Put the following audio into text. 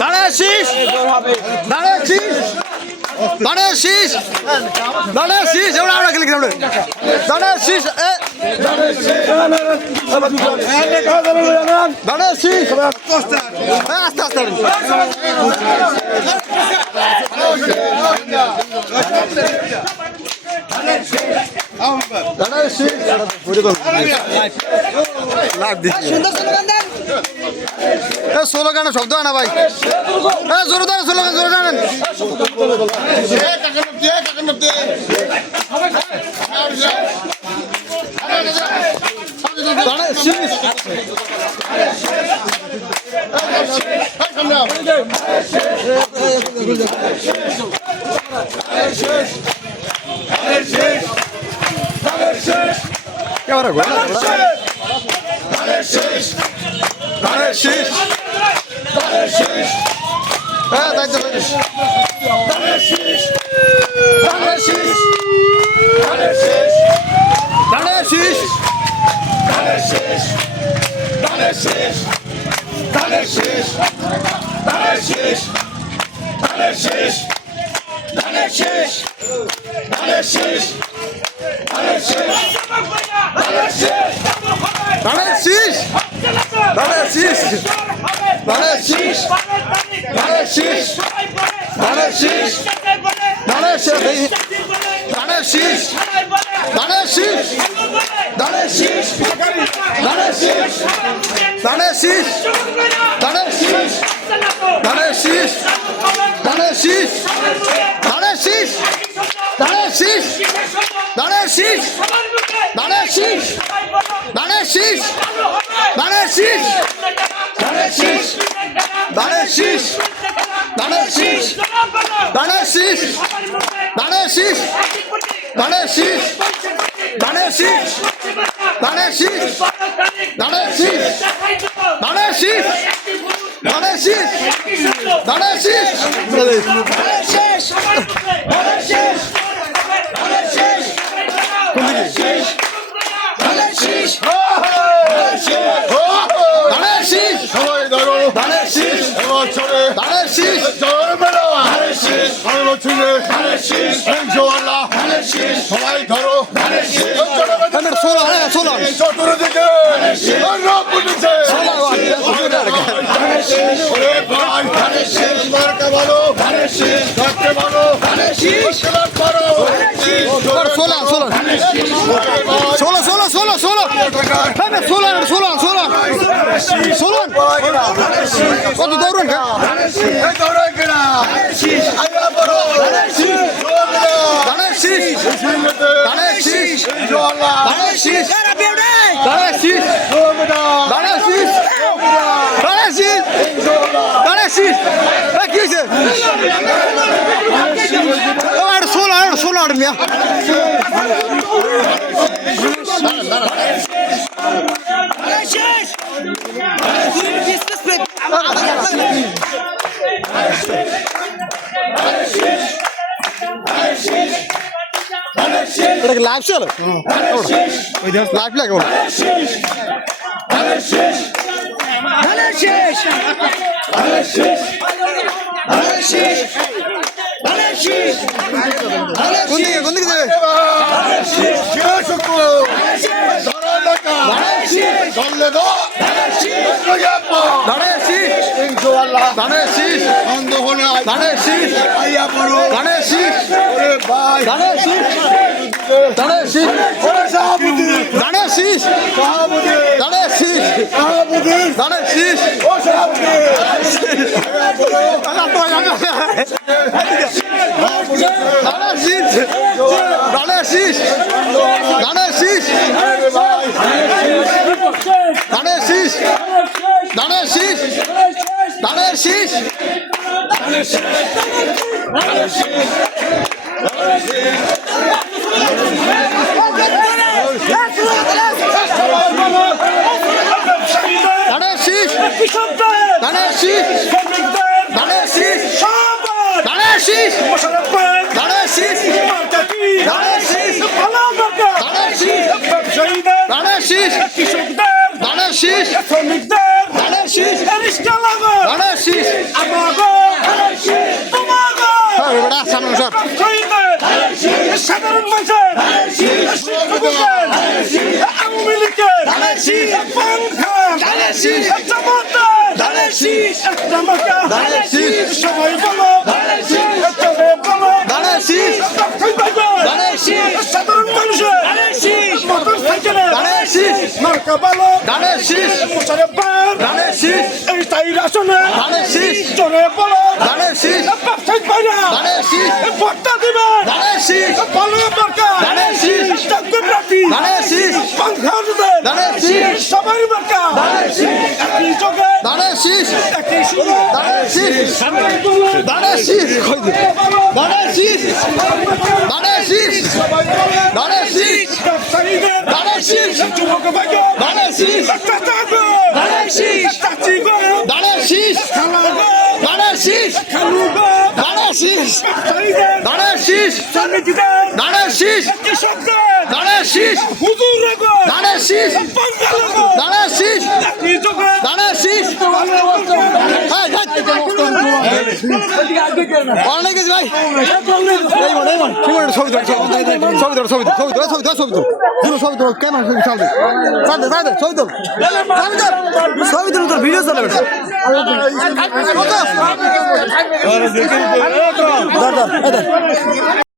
দাঁড়ায় শীষ দাঁড়ায় শীষ দাঁড়ায় শীষ দাঁড়ায় শীষ এবার আমরা খেলি গ্রাউন্ডে দাঁড়ায় শীষ দাঁড়ায় শীষ আস্তে আস্তে দাঁড়ায় শীষ স্লোগান শব্দ হয় না ভাই জোরে দাঁড়ান স্লোগান জোরে দাঁড়ান লাইভ চলো লাইভ লাগে কোন দিকে যাবে শ্রমিকদের আওয়ামী লীগের সবাই বলো সাধারণ মানুষের মোটর সাইকেলে মার্কা বলো এই তাই আসনে চলে বলো ব্যবসায়িক ভাইরা ভোটটা দিবে বলো মার্কা প্রার্থী সবাই মার্কা একই চোখে একই সুরে ব্যবসায়ীদের যুবক ভাইকে ভিডিও চলে